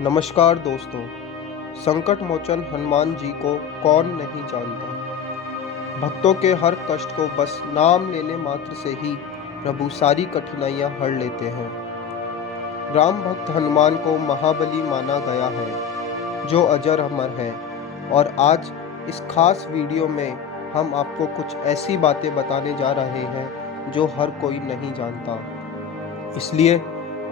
नमस्कार दोस्तों। संकट मोचन हनुमान जी को कौन नहीं जानता। भक्तों के हर कष्ट को बस नाम लेने मात्र से ही प्रभु सारी कठिनाइयां हर लेते हैं। राम भक्त हनुमान को महाबली माना गया है, जो अजर अमर है। और आज इस खास वीडियो में हम आपको कुछ ऐसी बातें बताने जा रहे हैं जो हर कोई नहीं जानता। इसलिए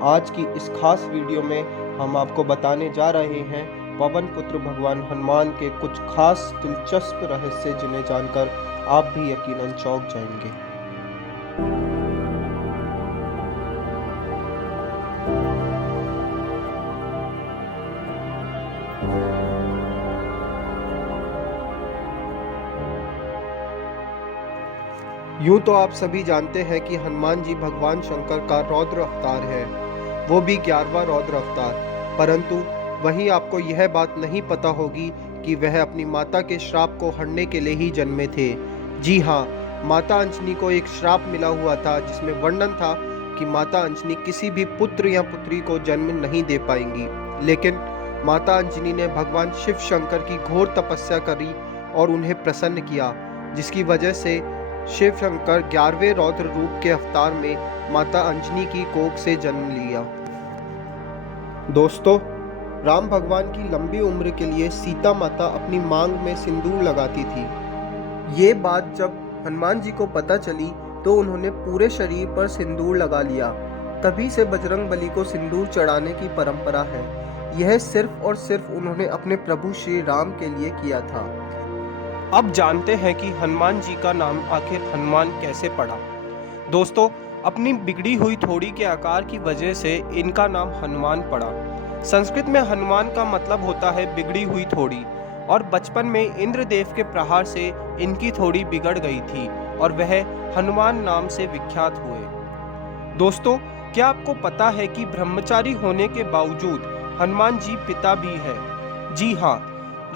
आज की इस खास वीडियो में हम आपको बताने जा रहे हैं पवन पुत्र भगवान हनुमान के कुछ खास दिलचस्प रहस्य, जिन्हें जानकर आप भी यकीनन चौंक जाएंगे। यूं तो आप सभी जानते हैं कि हनुमान जी भगवान शंकर का रौद्र अवतार है, वो भी 11वां रौद्र अवतार। परंतु वहीं आपको यह बात नहीं पता होगी कि वह अपनी माता के श्राप को हरने के लिए ही जन्मे थे। जी हाँ, माता अंजनी को एक श्राप मिला हुआ था, जिसमें वर्णन था कि माता अंजनी किसी भी पुत्र या पुत्री को जन्म नहीं दे पाएंगी। लेकिन माता अंजनी ने भगवान शिव शंकर की घोर तपस्या करी और उन्हें प्रसन्न किया, जिसकी वजह से शिव शंकर 11वें रौद्र रूप के अवतार में माता अंजनी की कोख से जन्म लिया। दोस्तों, राम भगवान की लंबी उम्र के लिए सीता माता अपनी मांग में सिंदूर लगाती थी। ये बात जब हनुमान जी को पता चली तो उन्होंने पूरे शरीर पर सिंदूर लगा लिया। तभी से बजरंग बली को सिंदूर चढ़ाने की परंपरा है। यह सिर्फ और सिर्फ उन्होंने अपने प्रभु श्री राम के लिए किया था। अब जानते हैं कि हनुमान जी का नाम आखिर हनुमान कैसे पड़ा। दोस्तों, अपनी बिगड़ी हुई थोड़ी के आकार की वजह से इनका नाम हनुमान पड़ा। संस्कृत में हनुमान का मतलब होता है बिगड़ी हुई थोड़ी, और बचपन में इंद्रदेव के प्रहार से इनकी थोड़ी बिगड़ गई थी और वह हनुमान नाम से विख्यात हुए। दोस्तों, क्या आपको पता है कि ब्रह्मचारी होने के बावजूद हनुमान जी पिता भी है? जी हाँ,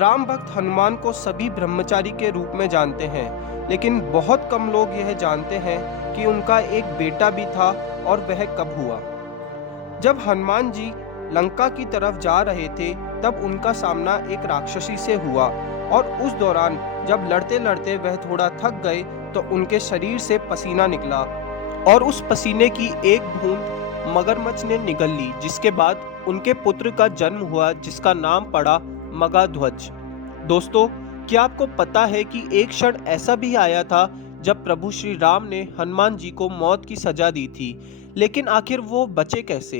राम भक्त हनुमान को सभी ब्रह्मचारी के रूप में जानते हैं, लेकिन बहुत कम लोग यह जानते हैं कि उनका एक बेटा भी था और वह कब हुआ। जब हनुमान जी लंका की तरफ जा रहे थे तब उनका सामना एक राक्षसी से हुआ, और उस दौरान जब लड़ते लड़ते वह थोड़ा थक गए तो उनके शरीर से पसीना निकला और उस पसीने की एक बूंद मगरमच्छ ने निगल ली, जिसके बाद उनके पुत्र का जन्म हुआ, जिसका नाम पड़ा मगधध्वज। दोस्तों, क्या आपको पता है कि एक क्षण ऐसा भी आया था जब प्रभु श्री राम ने हनुमान जी को मौत की सजा दी थी, लेकिन आखिर वो बचे कैसे?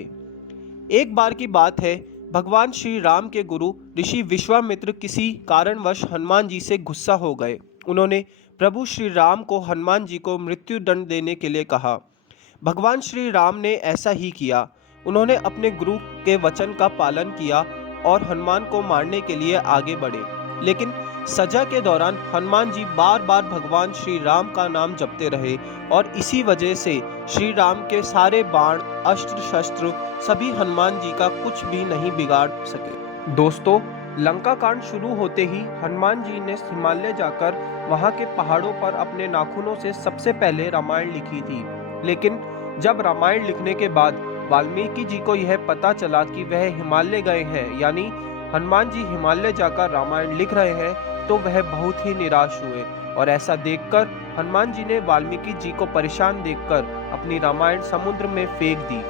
एक बार की बात है, भगवान श्री राम के गुरु ऋषि विश्वामित्र किसी कारणवश हनुमान जी से गुस्सा हो गए। उन्होंने प्रभु श्री राम को हनुमान जी को मृत्यु दंड देने के लिए कहा। भगवान श्री राम ने ऐसा ही किया। उन्होंने अपने गुरु के वचन का पालन किया और हनुमान को मारने के लिए आगे बढ़े। लेकिन सजा के दौरान हनुमान जी बार बार भगवान श्री राम का नाम जपते रहे, और इसी वजह से श्री राम के सारे बाण, अस्त्र शस्त्र सभी हनुमान जी का कुछ भी नहीं बिगाड़ सके। दोस्तों, लंका कांड शुरू होते ही हनुमान जी ने हिमालय जाकर वहां के पहाड़ों पर अपने नाखूनों से सबसे पहले रामायण लिखी थी। लेकिन जब रामायण लिखने के बाद वाल्मीकि जी को यह पता चला कि वह हिमालय गए हैं, यानी हनुमान जी हिमालय जाकर रामायण लिख रहे हैं, तो वह बहुत ही निराश हुए। और ऐसा देखकर हनुमान जी ने वाल्मीकि जी को परेशान देखकर अपनी रामायण समुद्र में फेंक दी।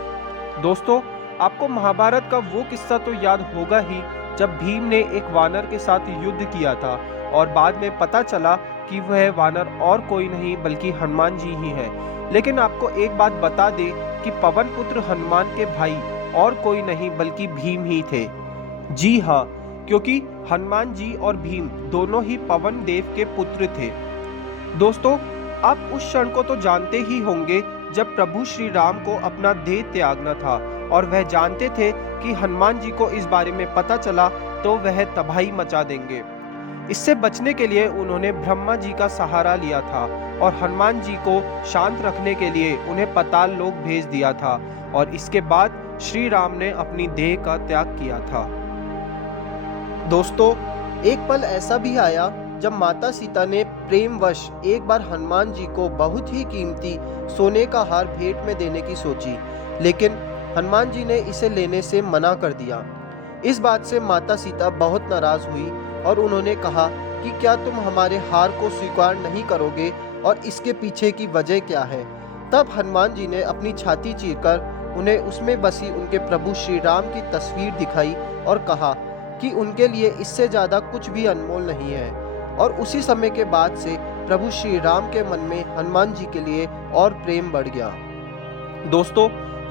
दोस्तों, आपको महाभारत का वो किस्सा तो याद होगा ही, जब भीम ने एक वानर के साथ युद्ध किया था और बाद में पता चला कि वह वानर और कोई नहीं बल्कि हनुमान जी ही हैं। लेकिन आपको एक बात बता दे कि पवन पुत्र हनुमान के भाई और कोई नहीं बल्कि भीम ही थे। जी हाँ, क्योंकि हनुमान जी और भीम दोनों ही पवन देव के पुत्र थे। दोस्तों, आप उस क्षण को तो जानते ही होंगे जब प्रभु श्री राम को अपना देह त्यागना था, और वह जानते थे कि हनुमान जी को इस बारे में पता चला तो वह तबाही मचा देंगे। इससे बचने के लिए उन्होंने ब्रह्मा जी का सहारा लिया था और हनुमान जी को शांत रखने के लिए उन्हें पाताल लोक भेज दिया था, और इसके बाद श्री राम ने अपनी देह का त्याग किया था। दोस्तों, एक पल ऐसा भी आया जब माता सीता ने प्रेमवश एक बार हनुमान जी को बहुत ही कीमती सोने का हार भेंट में देने की सोची, लेकिन हनुमान जी ने इसे लेने से मना कर दिया। इस बात से माता सीता बहुत नाराज हुई और उन्होंने कहा कि क्या तुम हमारे हार को स्वीकार नहीं करोगे और इसके पीछे की वजह क्या है। तब हनुमान जी ने अपनी छाती चीरकर उन्हें उसमें बसी उनके प्रभु श्री राम की तस्वीर दिखाई और कहा कि उनके लिए इससे ज़्यादा कुछ भी अनमोल नहीं है। और उसी समय के बाद से प्रभु श्री राम के मन में हनुमान जी के लिए और प्रेम बढ़ गया। दोस्तों,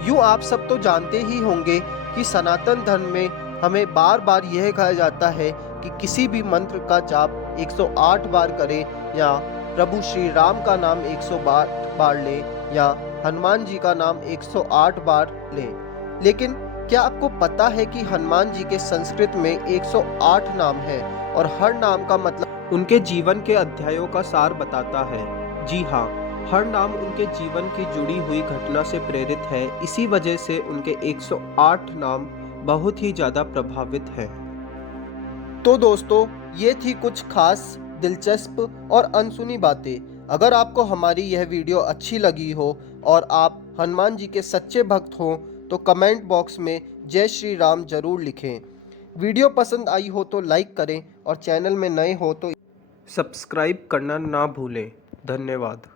यूँ आप सब तो जानते ही होंगे कि सनातन धर्म में हमें बार बार यह कहा जाता है कि किसी भी मंत्र का जाप 108 बार करें या प्रभु श्री राम का नाम 108 बार लें या हनुमान जी का नाम 108 बार लें। लेकिन क्या आपको पता है कि हनुमान जी के संस्कृत में 108 नाम है और हर नाम का मतलब उनके जीवन के अध्यायों का सार बताता है। जी हाँ, हर नाम उनके जीवन की जुड़ी हुई घटना से प्रेरित है। इसी वजह से उनके 108 नाम बहुत ही ज़्यादा प्रभावित हैं। तो दोस्तों, ये थी कुछ खास, दिलचस्प और अनसुनी बातें। अगर आपको हमारी यह वीडियो अच्छी लगी हो और आप हनुमान जी के सच्चे भक्त हों तो कमेंट बॉक्स में जय श्री राम जरूर लिखें। वीडियो पसंद आई हो तो लाइक करें और चैनल में नए हो तो सब्सक्राइब करना ना भूलें। धन्यवाद।